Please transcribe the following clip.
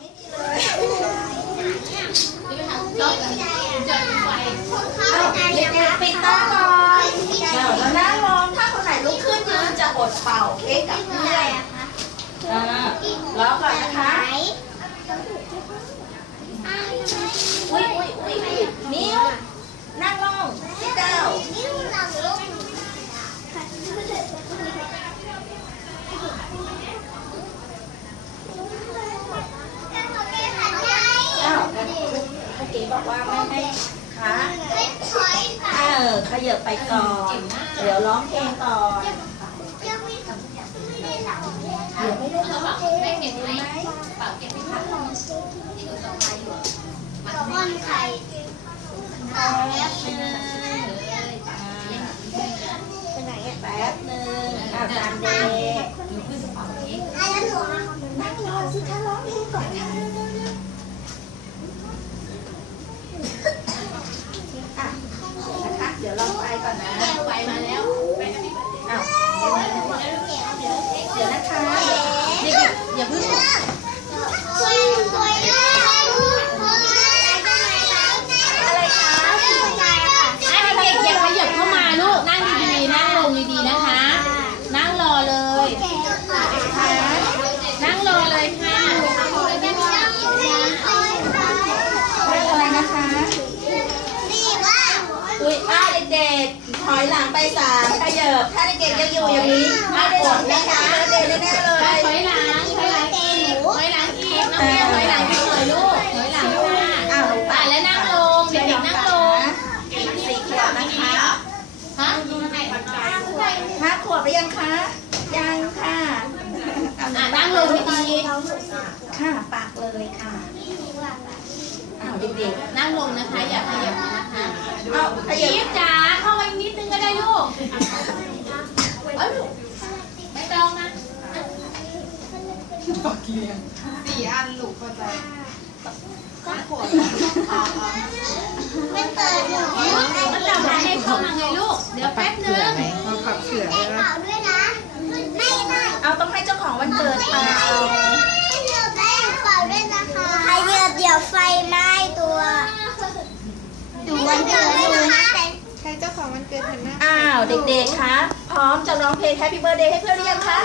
อดเด็กๆปิดตาก่อนเดี๋ยแล้วนั่งลงถ้าคนไหนลุกขึ้นยืนจะอดเป่าเค้กกับเพื่อนอ่ารอก่อนนะคะอุ้ยอุ้ยอุ้ยนิ้วนั่งลงซิดาวอ้าวเมื่อกี้ บอกว่าไม่ให้ขาเออขยับไปก่อน เดี๋ยวร้องเพลงก่อนเดี๋ยวไม่ได้ร้องเพลงไม่เก็บไหมเปล่าเก็บไม่ทันที่หนูส่งมาอยู่มันก้อนไข่แป๊บนึงแป๊บนึง ก่อนนะไฟมาแล้ว อ้าวเดี๋ยวนะคะ เด็กอย่าเพิ่ง อะไรคะ อะเด็กๆอย่าขยับเข้ามาลูก นั่งดีๆ นั่งลงดีๆนะคะ นั่งรอเลย คะ นั่งรอเลยค่ะ เรื่องอะไรนะคะ อุ้ยอ้าเด็กๆ ถอยหลังไปสามขยับถ้าเด็กๆยังอยู่อย่างนี้ไม่ได้หลังนะคะเด็กๆแน่ๆเลยถอยหลังถอยหลังอีกถอยหลังอีกน้องแมวถอยหลังอีกหน่อยลูกถอยหลังค่ะอ้าวหนูอะแล้วนั่งลงเด็กๆนั่งลงอีกสี่ขวบนะคะฮะห้าขวบหรือยังคะยังค่ะอะนั่งลงดีค่ะปากเลยค่ะอ้าวเด็กๆนั่งลงนะคะอย่าขยับนะ เอาขยัอีบฟจ๋าเข้ามาอีกนิดนึงก็ได้ลูกเอาลูกไม่ต้องนะสี่อันลูกเข้าใจมันจับให้เข้ามาไงลูก เดี๋ยวแป๊บนึง เอาขับเสือเลยนะ เอาต้องให้เจ้าของวันเกิดเปล่า ใครเดี๋ยวเดี๋ยวไฟไหม้ตัวดู วันเกิดดูนะใครเจ้าของวันเกิดหันหน้าอ้าว เด็กๆ คะ พร้อมจะร้องเพลง Happy Birthday ให้เพื่อนหรือยังคะ